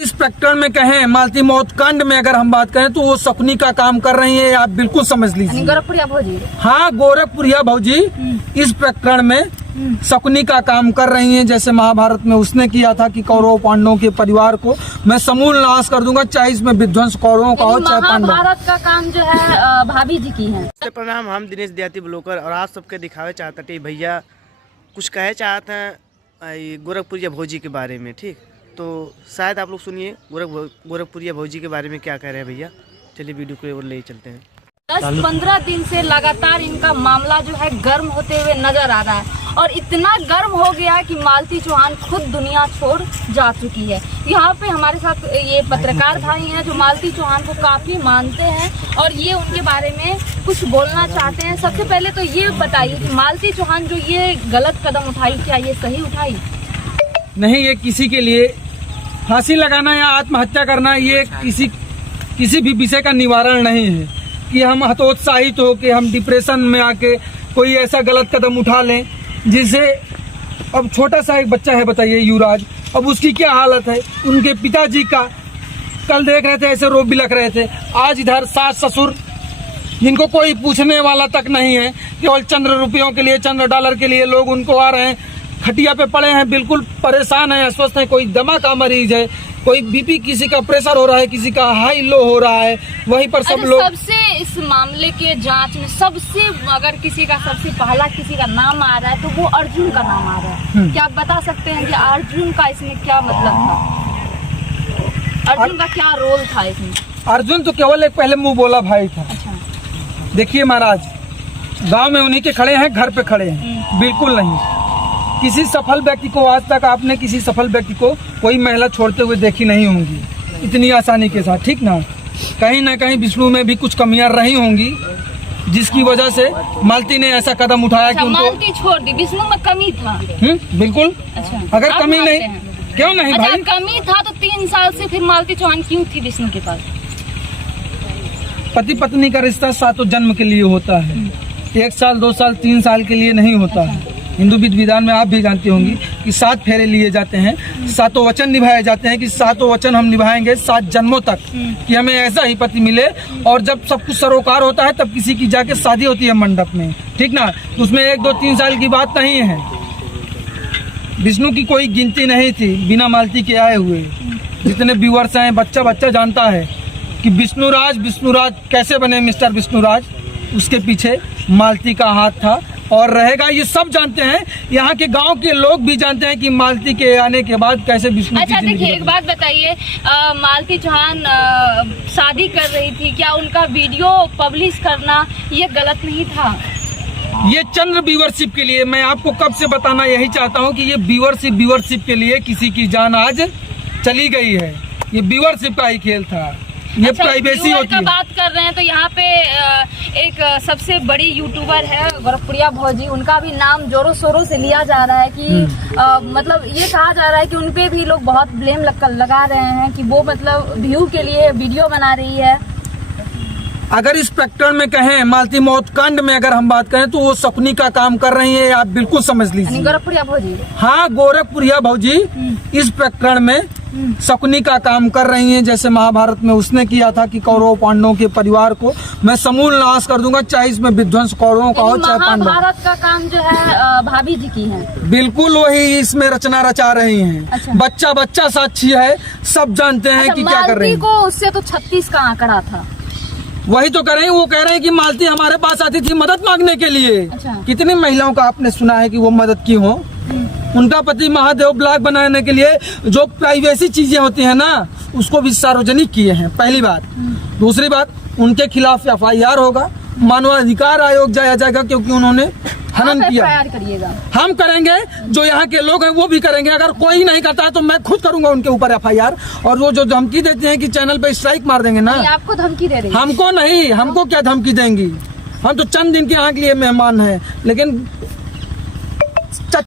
इस प्रकरण में कहें मालती मौत कांड में अगर हम बात करें तो वो शकुनी का काम कर रही है, आप बिल्कुल समझ लीजिए। गोरखपुरिया भौजी, हाँ गोरखपुरिया भौजी इस प्रकरण में शकुनी का काम कर रही हैं। जैसे महाभारत में उसने किया था कि कौरव पांडवों के परिवार को मैं समूल नाश कर दूंगा, चाहे इसमें विध्वंस कौरवों का हो चाहे पांडव। महाभारत का काम जो है भाभी जी की है। प्रणाम, हम दिनेश देहाती ब्लॉगर और आज सबके दिखावे चाहते भैया कुछ कहे चाहते हैं गोरखपुरिया भौजी के बारे में। ठीक, तो शायद आप लोग सुनिए गोरखपुरिया भौजी के बारे में क्या कह रहे हैं भैया। चलिए वीडियो को और ले चलते हैं। 10-15 दिन से लगातार इनका मामला जो है गर्म होते हुए नजर आ रहा है और इतना गर्म हो गया है कि मालती चौहान खुद दुनिया छोड़ जा चुकी है। यहाँ पे हमारे साथ ये पत्रकार भाई हैं जो मालती चौहान को काफी मानते हैं और ये उनके बारे में कुछ बोलना चाहते हैं। सबसे पहले तो ये बताइए कि मालती चौहान जो ये गलत कदम उठाई, क्या ये सही उठाई? नहीं, ये किसी के लिए फांसी लगाना या आत्महत्या करना ये किसी भी विषय का निवारण नहीं है कि हम हतोत्साहित हो के हम डिप्रेशन में आके कोई ऐसा गलत कदम उठा लें जिससे अब छोटा सा एक बच्चा है, बताइए युवराज, अब उसकी क्या हालत है। उनके पिताजी का कल देख रहे थे ऐसे रो बिलख रहे थे, आज इधर सास ससुर जिनको कोई पूछने वाला तक नहीं है, केवल चंद्र रुपयों के लिए, चंद्र डॉलर के लिए लोग उनको आ रहे हैं, खटिया पे पड़े हैं, बिल्कुल परेशान है, अस्वस्थ है। कोई दमा का मरीज है, कोई बीपी, किसी का प्रेशर हो रहा है, किसी का हाई लो हो रहा है, वहीं पर सब लोग। सबसे इस मामले के जांच में सबसे अगर किसी का सबसे पहला किसी का नाम आ रहा है तो वो अर्जुन का नाम आ रहा है। क्या आप बता सकते हैं कि अर्जुन का इसमें क्या मतलब था? अर्जुन का क्या रोल था इसमें? अर्जुन तो केवल एक पहले मुंह बोला भाई था। अच्छा। देखिए महाराज, गांव में उन्हीं के खड़े हैं, घर पे खड़े हैं, बिल्कुल नहीं। किसी सफल व्यक्ति को आज तक आपने किसी सफल व्यक्ति को कोई महिला छोड़ते हुए देखी नहीं होंगी इतनी आसानी के साथ, ठीक ना? कहीं ना कहीं विष्णु में भी कुछ कमियां रही होंगी जिसकी वजह से मालती ने ऐसा कदम उठाया कि उनको मालती छोड़ दी, विष्णु में कमी था। बिल्कुल। अच्छा, अगर कमी नहीं, क्यों नहीं अच्छा, भाई? कमी था तो 3 साल से फिर मालती चौहान क्यों थी विष्णु के पास? पति पत्नी का रिश्ता 7 जन्म के लिए होता है, 1 साल 2 साल 3 साल के लिए नहीं होता है। हिंदू विधान में आप भी जानती होंगी कि 7 फेरे लिए जाते हैं, 7 वचन निभाए जाते हैं कि 7 वचन हम निभाएंगे 7 जन्मों तक कि हमें ऐसा ही पति मिले। और जब सब कुछ सरोकार होता है तब किसी की जाके शादी होती है मंडप में, ठीक ना? तो उसमें 1 2 3 साल की बात नहीं है। विष्णु की कोई गिनती नहीं थी बिना मालती के आए हुए। जितने व्यूअर्स हैं, बच्चा जानता है कि विष्णुराज कैसे बने मिस्टर विष्णुराज, उसके पीछे मालती का हाथ था और रहेगा। ये सब जानते हैं, यहाँ के गांव के लोग भी जानते हैं कि मालती के आने के बाद कैसे विष्णु। अच्छा देखिए, एक बात बताइए, मालती चौहान शादी कर रही थी, क्या उनका वीडियो पब्लिश करना ये गलत नहीं था? ये चंद्र व्यूअरशिप के लिए, मैं आपको कब से बताना यही चाहता हूँ कि ये व्यूअरशिप के लिए किसी की जान आज चली गई है। ये व्यूअरशिप का ही खेल था, ये अच्छा, प्राइवेसी होती है। बात कर रहे हैं तो यहाँ पे एक सबसे बड़ी यूट्यूबर है गोरखपुरिया भौजी, उनका भी नाम जोरों शोरों से लिया जा रहा है कि मतलब ये कहा जा रहा है कि उनपे भी लोग बहुत ब्लेम लगा रहे हैं कि वो मतलब व्यू के लिए वीडियो बना रही है। अगर इस प्रकरण में कहें मालती मौत कांड में अगर हम बात करें तो वो शकुनी का काम कर रही है, आप बिल्कुल समझ लीजिए। गोरखपुरिया भौजी, हाँ गोरखपुरिया भौजी इस प्रकरण में शकुनी का काम कर रही हैं। जैसे महाभारत में उसने किया था कि कौरव पांडवों के परिवार को मैं समूल नाश कर दूंगा, चाहे इसमें विध्वंस कौरवों का हो चाहे पांडव। महाभारत का काम जो है भाभी जी की है, बिल्कुल वही इसमें रचना रचा रही हैं। अच्छा। बच्चा साक्षी है, सब जानते हैं कि क्या कर रही है। को उससे तो 36 का आंकड़ा था, वही तो कर रहे हैं। वो कह रहे हैं कि मालती हमारे पास आती थी मदद मांगने के लिए। अच्छा। कितनी महिलाओं का आपने सुना है कि वो मदद की हो? उनका पति महादेव ब्लॉग बनाने के लिए जो प्राइवेसी चीजें होती है ना, उसको भी सार्वजनिक किए हैं, पहली बात। दूसरी बात, उनके खिलाफ FIR होगा, मानवाधिकार आयोग जाया जाएगा क्योंकि उन्होंने हनन किया। करिएगा, हम करेंगे, जो यहाँ के लोग हैं वो भी करेंगे। अगर कोई नहीं करता है तो मैं खुद करूंगा उनके ऊपर FIR। और वो जो धमकी देते हैं कि चैनल पे स्ट्राइक मार देंगे ना, आपको धमकी दे रही है? हमको नहीं, हमको क्या धमकी देंगी? हम तो चंद दिन के यहाँ के लिए मेहमान हैं, लेकिन